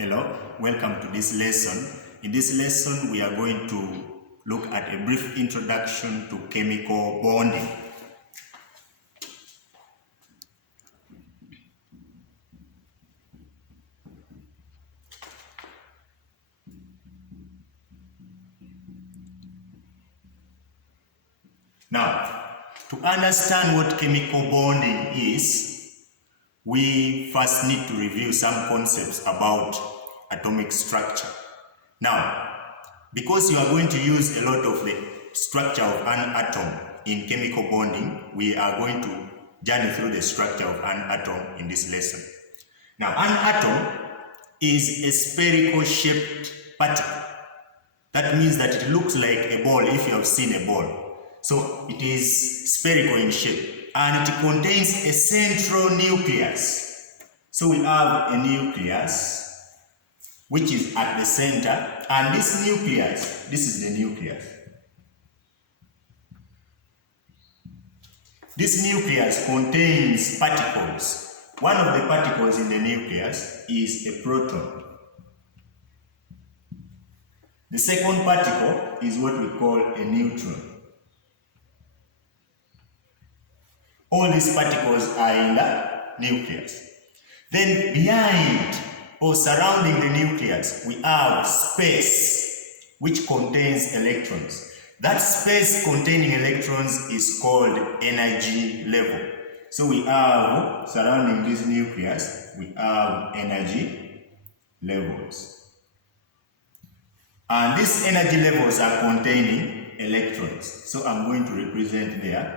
Hello, welcome to this lesson. In this lesson, we are going to look at a brief introduction to chemical bonding. Now, to understand what chemical bonding is, we first need to review some concepts about atomic structure. Now, because you are going to use a lot of the structure of an atom in chemical bonding, we are going to journey through the structure of an atom in this lesson. Now, an atom is a spherical shaped particle. That means that it looks like a ball if you have seen a ball. So it is spherical in shape and it contains a central nucleus. So we have a nucleus which is at the center, and this nucleus, this is the nucleus. This nucleus contains particles. One of the particles in the nucleus is a proton. The second particle is what we call a neutron. All these particles are in the nucleus. Then behind or surrounding the nucleus, we have space which contains electrons. That space containing electrons is called energy level. So we have, surrounding this nucleus, we have energy levels. And these energy levels are containing electrons. So I'm going to represent their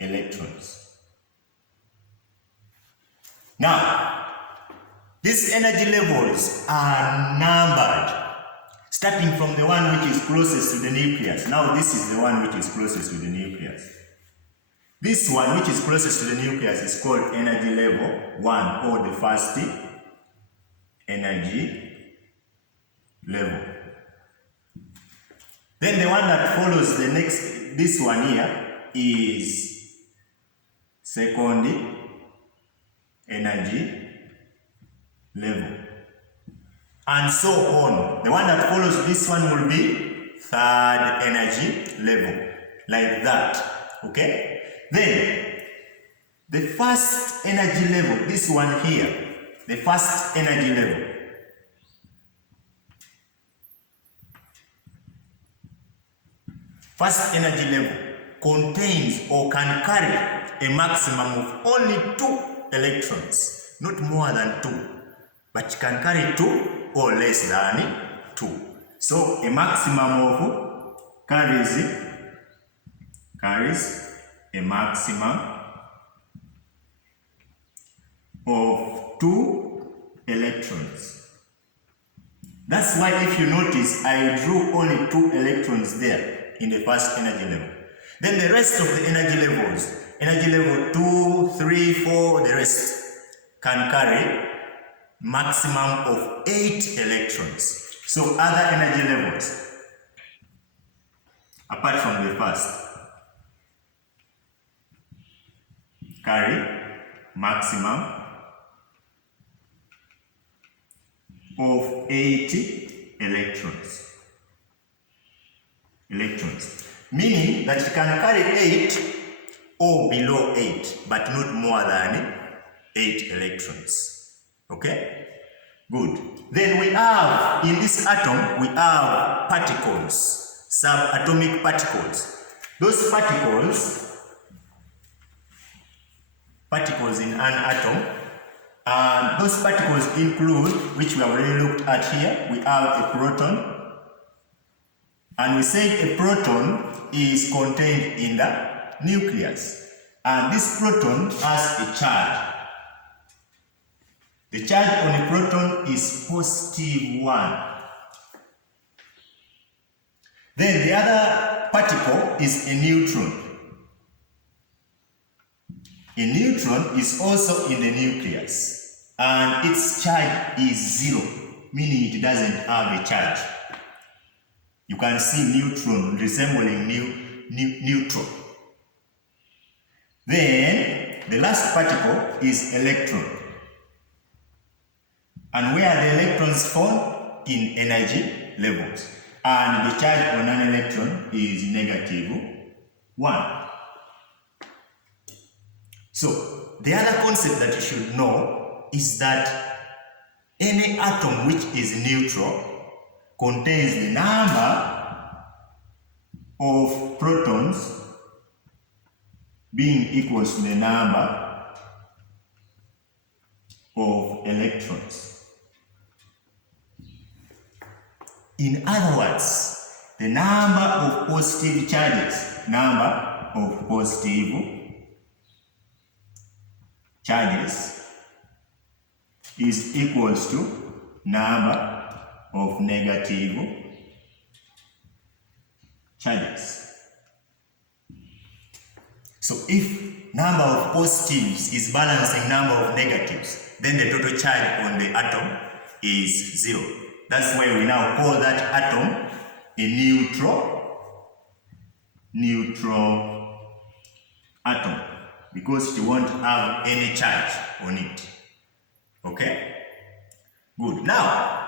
electrons. Now, these energy levels are numbered, starting from the one which is closest to the nucleus. Now, this is the one which is closest to the nucleus. This one which is closest to the nucleus is called energy level 1, or the first energy level. Then the one that follows the next, this one here, is second energy level, and so on. The one that follows this one will be third energy level, like that. Okay? Then the first energy level, this one here, the first energy level, first energy level contains or can carry a maximum of only 2 electrons, not more than 2, but can carry 2 or less than 2. So a maximum of carries a maximum of 2 electrons. That's why if you notice, I drew only 2 electrons there in the first energy level. Then the rest of the energy levels, energy level 2, 3, 4, the rest can carry maximum of 8 electrons. So other energy levels, apart from the first, carry maximum of 8 electrons. Meaning that it can carry 8 or below 8, but not more than 8 electrons. Okay? Good. Then we have, in this atom, we have particles, subatomic particles. Those particles in an atom, and those particles include, which we have already looked at here, we have a proton. And we say a proton is contained in the nucleus. And this proton has a charge. The charge on a proton is positive 1. Then the other particle is a neutron. A neutron is also in the nucleus. And its charge is 0, meaning it doesn't have a charge. You can see neutron resembling neutron. Then the last particle is electron. And where are the electrons found? In energy levels. And the charge on an electron is -1. So, the other concept that you should know is that any atom which is neutral contains the number of protons being equals to the number of electrons. In other words, the number of positive charges, is equals to number of negative charges. So if number of positives is balancing number of negatives, then the total charge on the atom is 0. That's why we now call that atom a neutral atom, because it won't have any charge on it. Okay? Good. Now,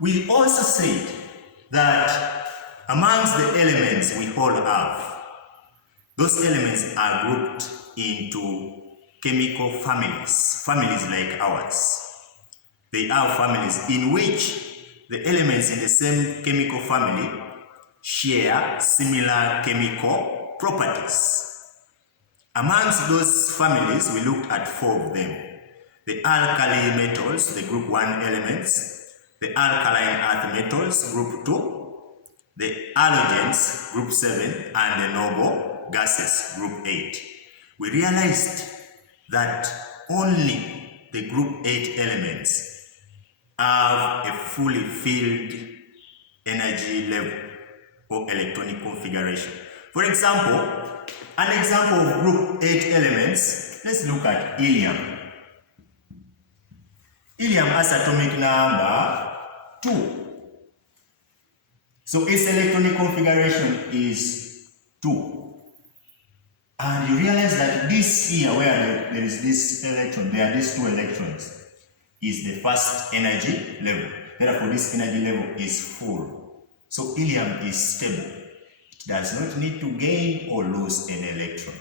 we also said that amongst the elements we all have, those elements are grouped into chemical families like ours. They are families in which the elements in the same chemical family share similar chemical properties. Amongst those families, we looked at 4 of them. The alkali metals, the group 1 elements, the alkaline earth metals, group 2, the halogens, group 7, and the noble gases, group 8. We realized that only the group 8 elements have a fully filled energy level or electronic configuration. For example, an example of group 8 elements, let's look at helium. Helium has atomic number 2. So its electronic configuration is 2. And you realize that this here, where there is this electron, there are these 2 electrons, is the first energy level. Therefore, this energy level is full. So helium is stable. It does not need to gain or lose an electron.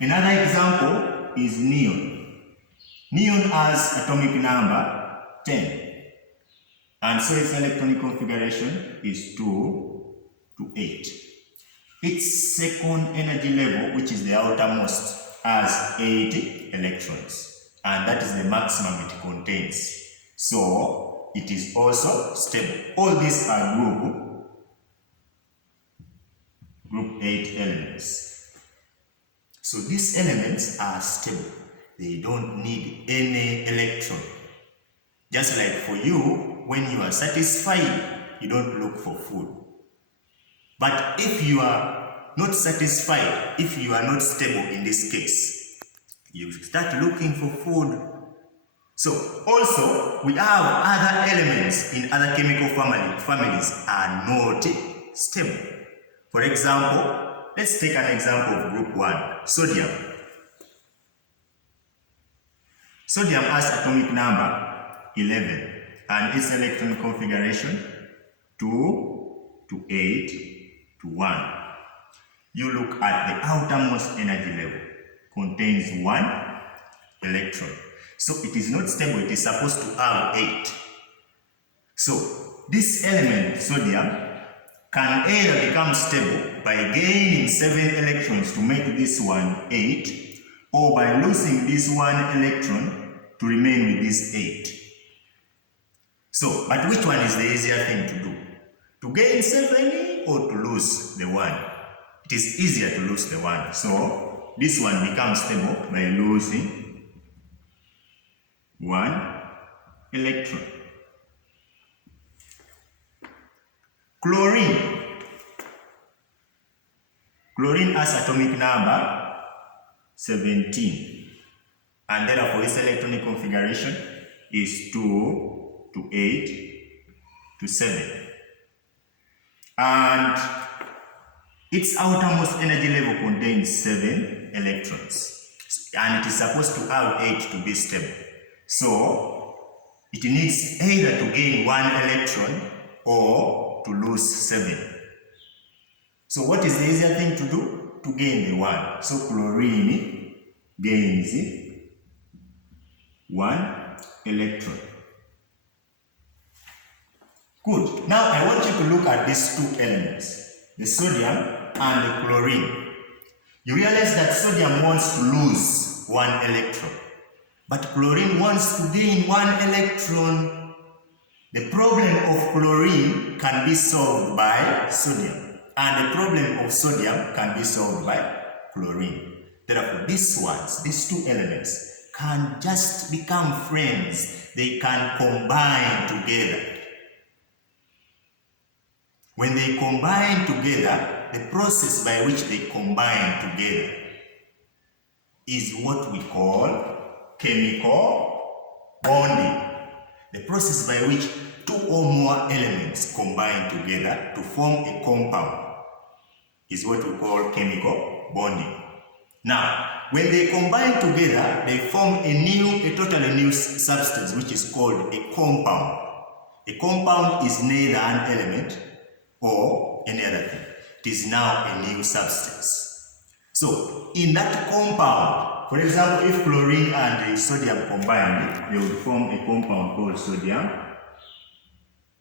Another example is neon. Neon has atomic number 10. And so its electronic configuration is 2 to 8. Its second energy level, which is the outermost, has 8 electrons. And that is the maximum it contains. So it is also stable. All these are group 8 elements. So these elements are stable. They don't need any electron. Just like for you, when you are satisfied, you don't look for food. But if you are not satisfied, if you are not stable in this case, you start looking for food. So also, we have other elements in other chemical families are not stable. For example, let's take an example of group 1, sodium. Sodium has atomic number 11 and its electron configuration 2 to 8 to 1. You look at the outermost energy level, contains 1 electron. So it is not stable, it is supposed to have 8. So this element, sodium, can either become stable by gaining 7 electrons to make this one 8, or by losing this 1 electron to remain with this 8. So, but which one is the easier thing to do? To gain 7 or to lose the 1? It is easier to lose the 1. So, this one becomes stable by losing 1 electron. Chlorine. Chlorine has atomic number 17. And therefore its electronic configuration is 2 to 8 to 7. And its outermost energy level contains 7 electrons. And it is supposed to have 8 to be stable. So it needs either to gain 1 electron or to lose 7. So what is the easier thing to do? To gain the 1. So chlorine gains 1 electron. Good. Now I want you to look at these two elements, the sodium and the chlorine. You realize that sodium wants to lose 1 electron, but chlorine wants to gain 1 electron. The problem of chlorine can be solved by sodium, and the problem of sodium can be solved by chlorine. Therefore, these two elements can just become friends. They can combine together. When they combine together, the process by which they combine together is what we call chemical bonding. The process by which 2 or more elements combine together to form a compound is what we call chemical bonding. Now, when they combine together, they form a totally new substance, which is called a compound. A compound is neither an element or any other thing. It is now a new substance. So, in that compound, for example, if chlorine and sodium combined, they would form a compound called sodium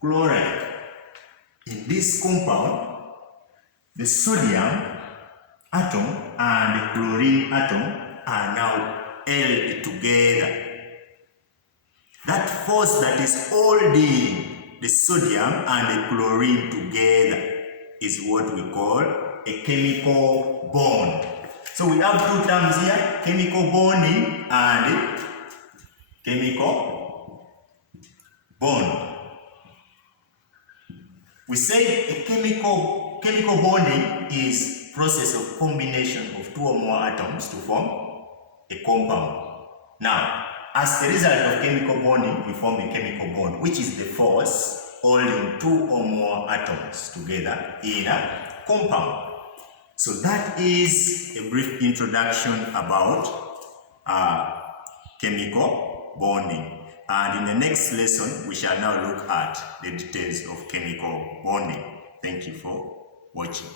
chloride. In this compound, the sodium atom and the chlorine atom are now held together. That force that is holding the sodium and the chlorine together is what we call a chemical bond. So we have 2 terms here, chemical bonding and chemical bond. We say a chemical bonding is process of combination of 2 or more atoms to form a compound. Now, as a result of chemical bonding, we form a chemical bond, which is the force holding 2 or more atoms together in a compound. So that is a brief introduction about chemical bonding. And in the next lesson, we shall now look at the details of chemical bonding. Thank you for watching.